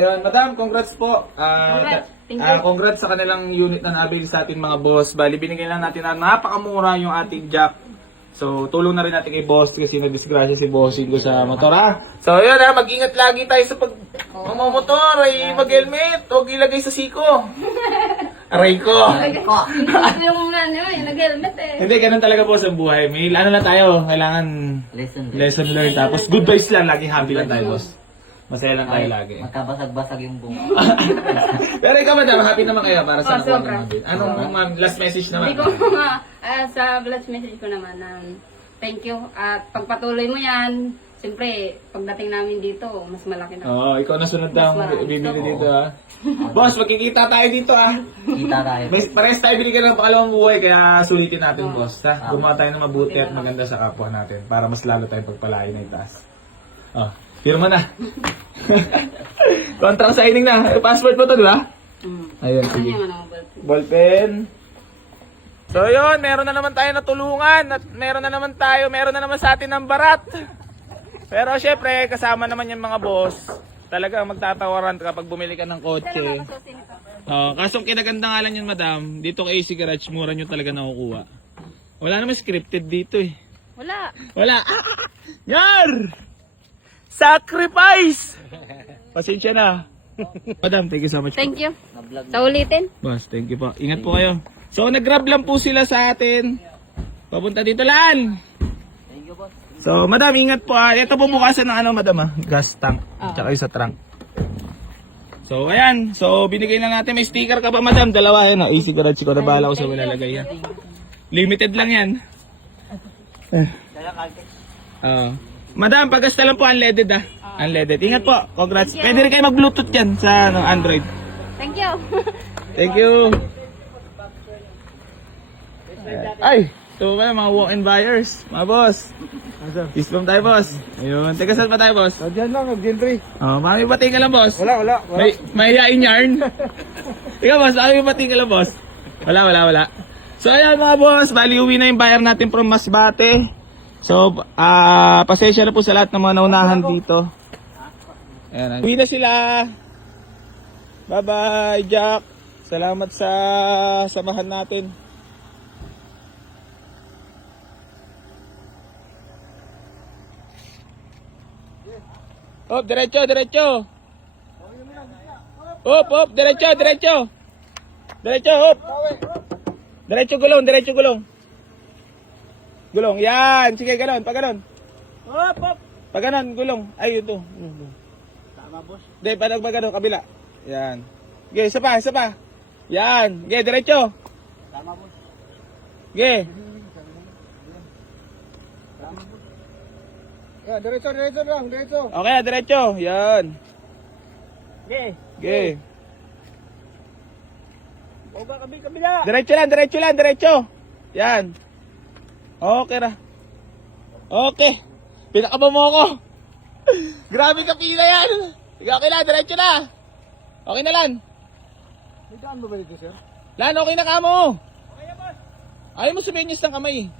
ayun, madam, congrats po. Congrats. Thank you. Congrats sa kanilang unit na nabili sa atin mga boss. Bali, binigyan lang natin na napakamura yung ating jack. So, tulong na rin natin kay boss kasi nagdisgrasya si bossing ko sa motor ha. So, ayun ha, mag-ingat lagi tayo sa pag motor, ay mag-helmet, o ilagay sa siko. Aray ko. Hindi yung nag-helmet eh. Hindi, ganun talaga po sa buhay. May ano lang tayo, kailangan lesson learned. Tapos good vibes lang, laging happy lang tayo boss. Masaya lang tayo lagi. Magkabasag-basag yung bunga. Pero ikaw madam, happy naman kayo para sa nakuha sobra. natin. Anong ma'am, last message naman? Hindi ko sa last message ko naman thank you at pagpatuloy mo yan. Siyempre, pagdating namin dito, mas malaki na. Oo, ikaw na sunod na Mas marami. bibili dito ha. Boss, magkikita tayo dito ha. Kita tayo. May pares tayo binigyan ng pangalawang buhay kaya sulitin natin boss ha. Gumawa tayo ng mabuti at maganda sa kapwa natin para mas lalo tayong pagpalain na itaas. Oh, firma na. Contract signing na. Passport mo to, di ba? Ayun, Ano sige. yung Ballpen. So yun, meron na naman tayo natulungan at meron na naman sa atin ng barat. Pero syempre, kasama naman yung mga boss. Talagang magtatawaran kapag bumili ka ng kotse. Kasong kinaganda nga lang yun, madam. Dito kay AC Garage, mura nyo talaga nakukuha. Wala naman scripted dito eh. Wala. Yar! Sacrifice! Pasensya na. Madam, thank you so much. Thank you. Sa ulitin. Boss, thank you po. Ingat po kayo. So, nag-grab lang po sila sa atin. Papunta dito lang. Thank you, boss. So, madam, ingat po ah. Ito po bukasan ng ano, madam ah. Gas tank. Tsaka yung sa trunk. So, ayan. So, binigay na natin. May sticker ka ba, madam? Dalawa yan ah. AC Garage ko. Nabala ko sa malalagay yan. Limited lang yan. Madam, pagkasta lang po unleaded ah. Unleaded. Ingat po. Congrats. Pwede rin kayo mag-bluetooth yan sa Android. Thank you. Thank you. Ay, ito ba mga walk-in buyers, mga boss. Peace bomb tayo, boss. Ayun, teka saan pa tayo, boss? Diyan lang, mag-gentry. Oh, marami bating ka lang, boss. Wala. May hiyain yarn. Ikaw, boss, marami bating ka lang, boss. Wala. So, ayan mga boss, bali uwi na yung buyer natin from Masbate. So, pasensya na po sa lahat ng mga naunahan dito. Ayan, uwi na sila. Bye-bye, Jack. Salamat sa samahan natin. Hop, diretso. Hop, diretso. Diretso, hop. Diretso gulong. Gulong, yan. Sige, ganon, pa ganon. Hop. Pa ganon, gulong. Ay, ito. Tama, boss. Hindi, pa ganon, kabila. Yan. Okay, isa pa. Yan. Okay, diretso. Tama, boss. Okay. Yeah, diretso lang, diretso. Okay, diretso. Yan. Okay. Oga kabila. Diretso lang. Yan. Okay na. Okay. Pinakaba mo ako. Grabe ka pila yan. Okay na, diretso na. Okay na lan. May daan ba dito, sir? Lan, okay na ka mo. Ayaw mo suminyos ng kamay.